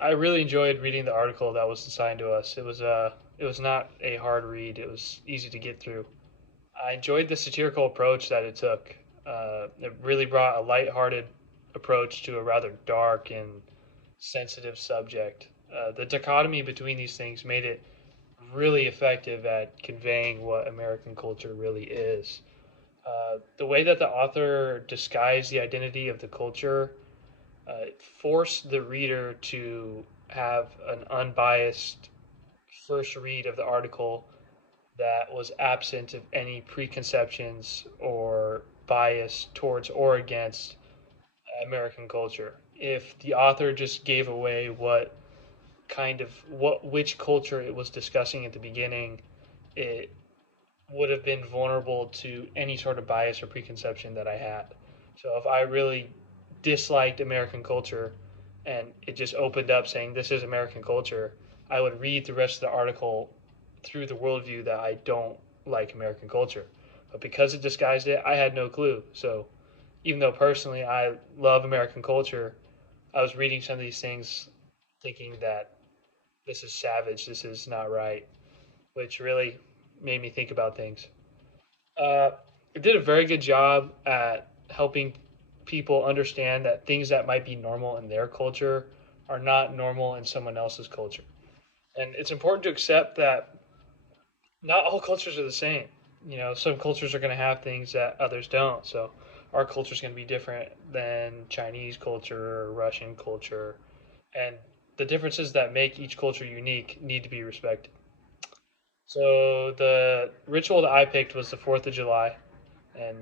I really enjoyed reading the article that was assigned to us. It was not a hard read. It was easy to get through. I enjoyed the satirical approach that it took. It really brought a lighthearted approach to a rather dark and sensitive subject. The dichotomy between these things made it really effective at conveying what American culture really is. The way that the author disguised the identity of the culture forced the reader to have an unbiased first read of the article that was absent of any preconceptions or bias towards or against American culture. If the author just gave away which culture it was discussing at the beginning, it would have been vulnerable to any sort of bias or preconception that I had. So if I really disliked American culture and it just opened up saying this is American culture, I would read the rest of the article through the worldview that I don't like American culture. But because it disguised it, I had no clue. So even though personally I love American culture, I was reading some of these things thinking that this is savage, this is not right, which really made me think about things. Uh, it did a very good job at helping people understand that things that might be normal in their culture are not normal in someone else's culture. And it's important to accept that not all cultures are the same. You know, some cultures are going to have things that others don't. So our culture is going to be different than Chinese culture or Russian culture. And the differences that make each culture unique need to be respected. So the ritual that I picked was the 4th of July. And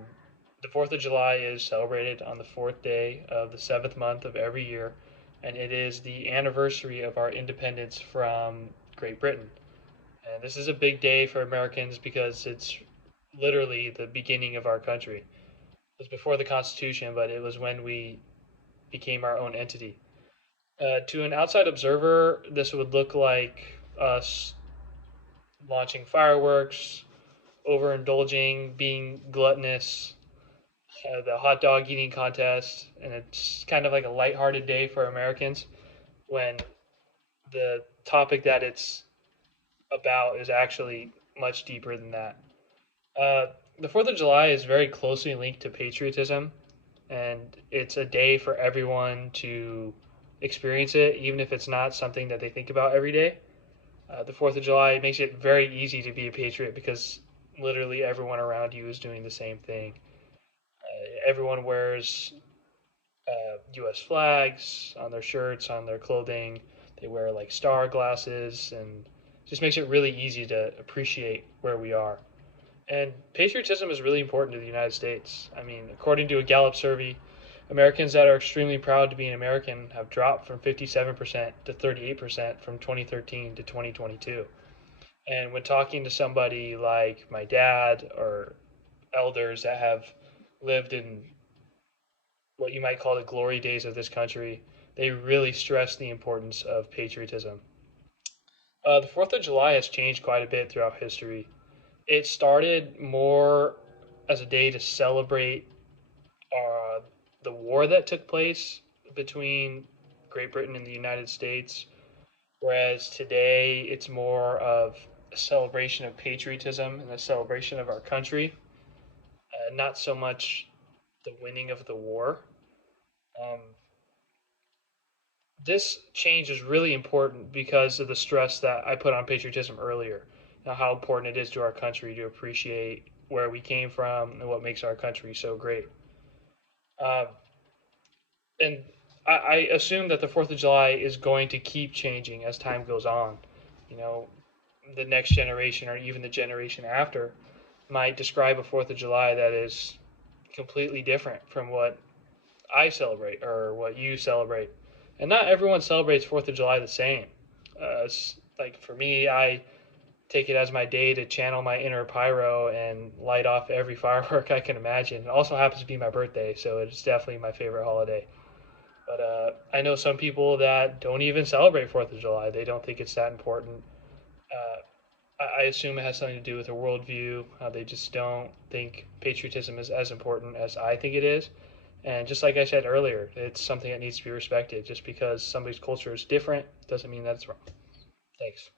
the 4th of July is celebrated on the fourth day of the seventh month of every year, and it is the anniversary of our independence from Great Britain. And this is a big day for Americans because it's literally the beginning of our country. It was before the Constitution, but it was when we became our own entity. To an outside observer, this would look like us launching fireworks, overindulging, being gluttonous, the hot dog eating contest, and it's kind of like a lighthearted day for Americans when the topic that it's about is actually much deeper than that. Uh, the 4th of July is very closely linked to patriotism, and it's a day for everyone to experience it, even if it's not something that they think about every day. The 4th of July makes it very easy to be a patriot because literally everyone around you is doing the same thing. Everyone wears U.S. flags on their shirts, on their clothing. They wear like star glasses, and just makes it really easy to appreciate where we are. And patriotism is really important to the United States. I mean, according to a Gallup survey, Americans that are extremely proud to be an American have dropped from 57% to 38% from 2013 to 2022. And when talking to somebody like my dad or elders that have lived in what you might call the glory days of this country, they really stress the importance of patriotism. The 4th of July has changed quite a bit throughout history. It started more as a day to celebrate uh, the war that took place between Great Britain and the United States, whereas today it's more of a celebration of patriotism and a celebration of our country, not so much the winning of the war. Um, this change is really important because of the stress that I put on patriotism earlier. Now, how important it is to our country to appreciate where we came from and what makes our country so great. Uh, and I assume that the 4th of July is going to keep changing as time goes on. You know, the next generation or even the generation after might describe a 4th of July that is completely different from what I celebrate or what you celebrate. And not everyone celebrates 4th of July the same. Like for me, I take it as my day to channel my inner pyro and light off every firework I can imagine. It also happens to be my birthday, so it's definitely my favorite holiday. But I know some people that don't even celebrate 4th of July. They don't think it's that important. I assume it has something to do with their worldview. They just don't think patriotism is as important as I think it is. And just like I said earlier, it's something that needs to be respected. Just because somebody's culture is different doesn't mean that it's wrong. Thanks.